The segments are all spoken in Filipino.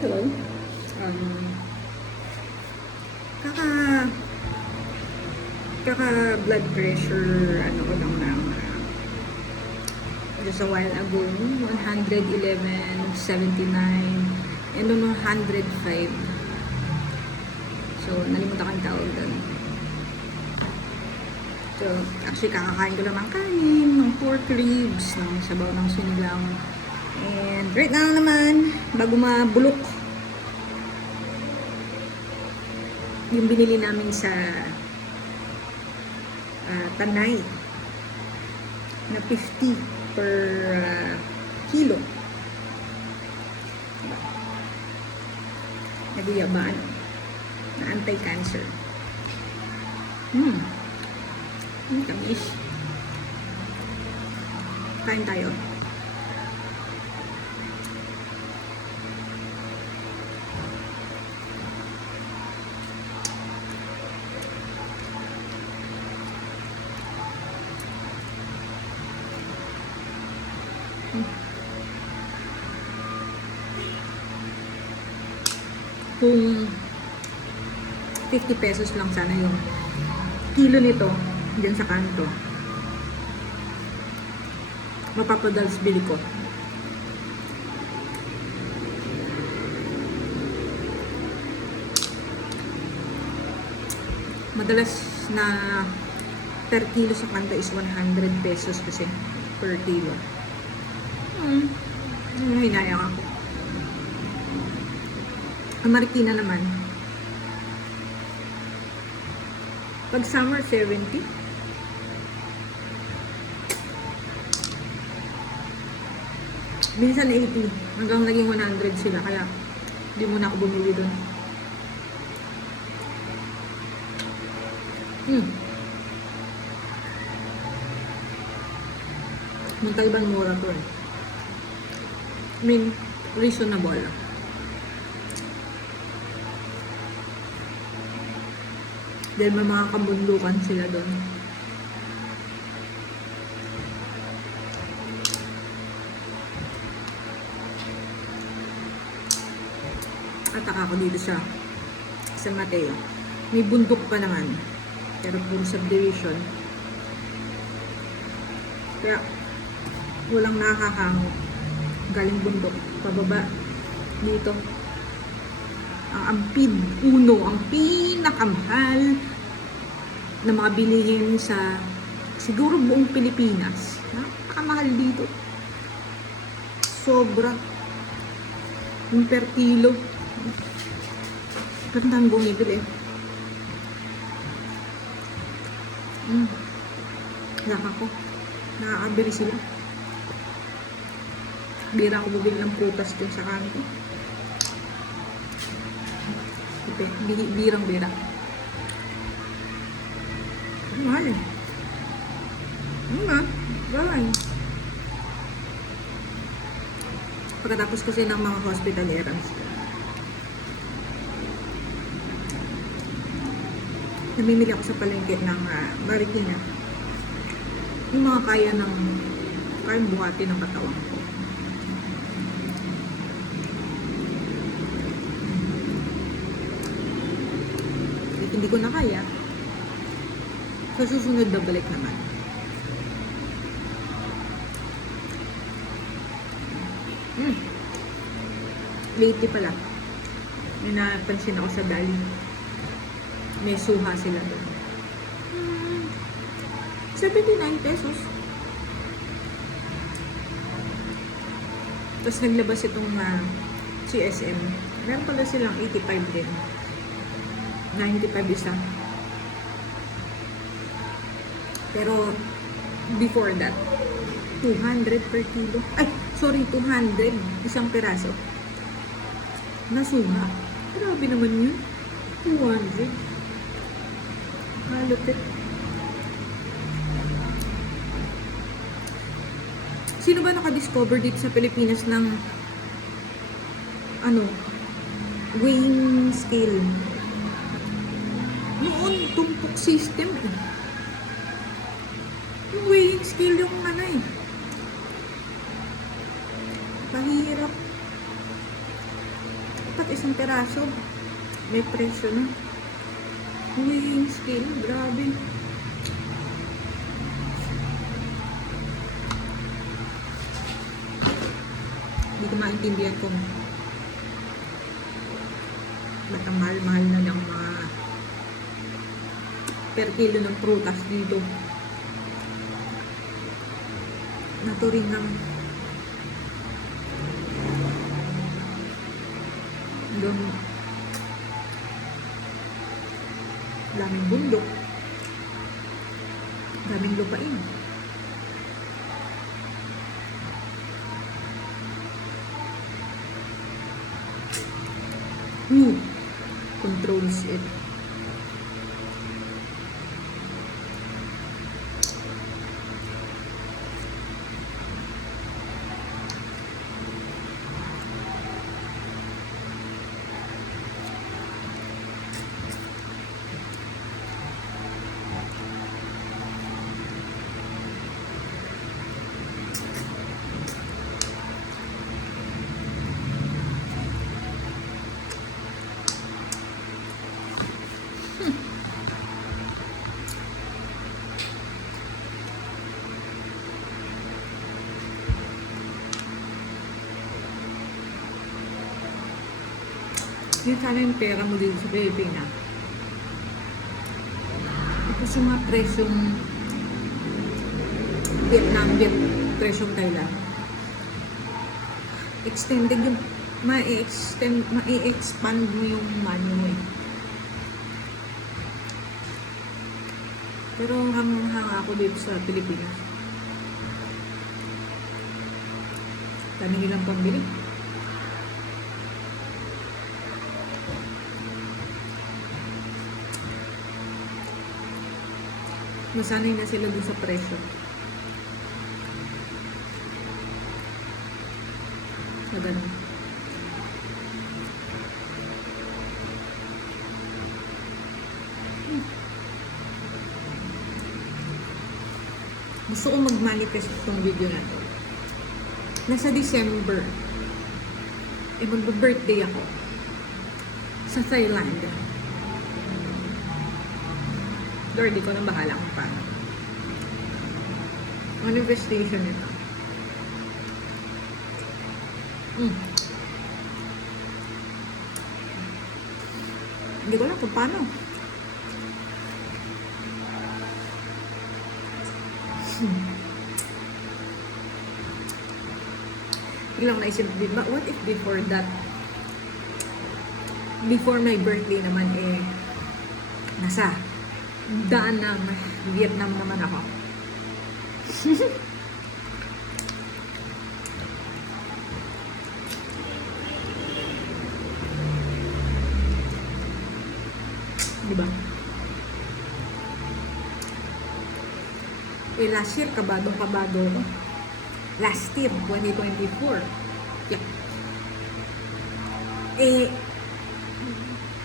Hello. Um, kaka blood pressure ano ko lang na just a while ago 111.79 and then 105. So nalimutan ko yung tawag doon. So actually kakakain ko lang ng kanin, ng pork ribs, ng sabaw ng sinigang. And right now naman, bago mabulok yung binili namin sa Tanay na 50 per kilo. Diba? Naguyabaan na anti-cancer. Tamis. Kain tayo. Kung 50 pesos lang sana yung kilo nito dyan sa kanto, mapapadals bili ko. Madalas na per kilo sa kanto is 100 pesos kasi per kilo. Hinayang ako. Ang Marikina naman, pag summer 70, minsan 80, hanggang naging 100 sila, kaya hindi muna ako bumili doon. Montalban mura to eh. I mean, reasonable lang. Dahil may mga kabundukan sila doon. Ataka ako dito sa San Mateo. May bundok pa naman. Pero puro subdivision. Kaya walang nakakahango. Galing bundok. Pababa. Dito. Ang ampid uno, ang pinakamahal na mga bilihin sa siguro buong Pilipinas. Napakamahal dito. Sobra. Yung per kilo. Pero dami bumibili. Laka ko. Nakakabili sila. Bira ako bumili ng prutas din sa kanto. Birang bira. Mahal. Mahal. Pagkatapos kasi ng mga hospital errands, namimili ako sa palengke ng Marikina. Yung mga kayang buhati ng katawan ko. Hindi ko na kaya. Sa susunod na balik naman. Lately pala, may napansin ako sa Dali. May suha sila doon. 79 pesos. Tapos naglabas itong CSM. Meron pala silang 85 din. 95 isa. Pero before that, 200 per kilo. Ay, sorry, 200 isang piraso. Nasuha. Grabe naman yun. 200. Malupit. Sino ba nakadiscover dito sa Pilipinas ng weighing scale? Noon, tumpok system eh. Yung weighing scale yung Mahirap. dapat isang peraso. May presyo na. Weighing scale, grabe. Hindi ko maintindihan kung ba't ang mahal-mahal na ng mga per kilo ng prutas dito. Naturing ng daming bundok, daming lupain. Who controls it? Yun sana yung pera mo dito sa Pilipinas. Ito sa mga presyong Vietnam, presyong Thailand. Extended yung, ma-expand mo yung money mo eh. Pero hanga ako dito sa Pilipinas. Dami nilang pambili. Masanay na sila dun sa presyo. Na ganun. Gusto ko mag-manifest itong video na to. Nasa December, mag-birthday ako sa Thailand. Lord, di ko na bahala kung paano. Manifestation ito. Hindi ko alam kung paano. Biglang naisip, what if before that, before my birthday naman nasa daan ng Vietnam naman ako. Diba? Last year, kabado-kabado ako. Last year, 2024. Yeah.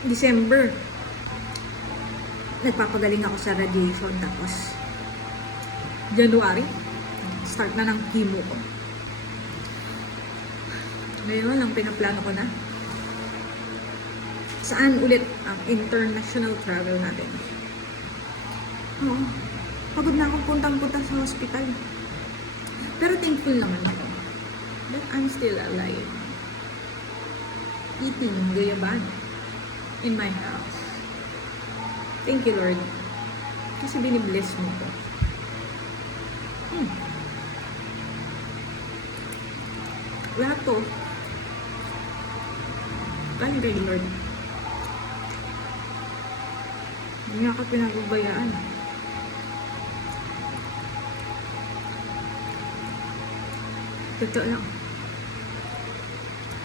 December, nagpapagaling ako sa radiation. Tapos, January, start na ng chemo ko. Ngayon, ang pinaplano ko na, saan ulit ang international travel natin? Oo. Pagod na akong puntang-punta sa hospital. Pero thankful naman ako that I'm still alive. Eating gayabano in my house. Thank you, Lord. Kasi binibless mo ko. Lahat to. Galing kay Lord. Hindi nga ka pinagbabayaan. Totoo lang.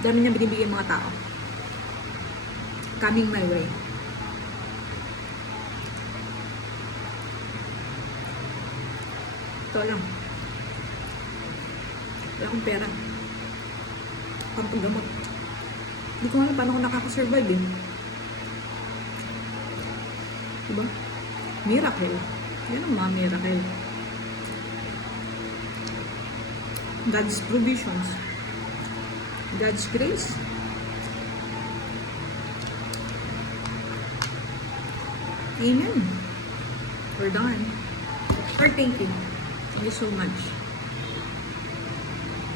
Dami niya binibigyan mga tao. Coming my way. Totoo lang. Wala akong pera. Pampagamot. Hindi ko alam paano ko nakakasurvive eh. Diba? Miracle. Yan ang mga miracle. God's provisions. God's grace. Amen. We're done. Lord, thank you. Thank you so much.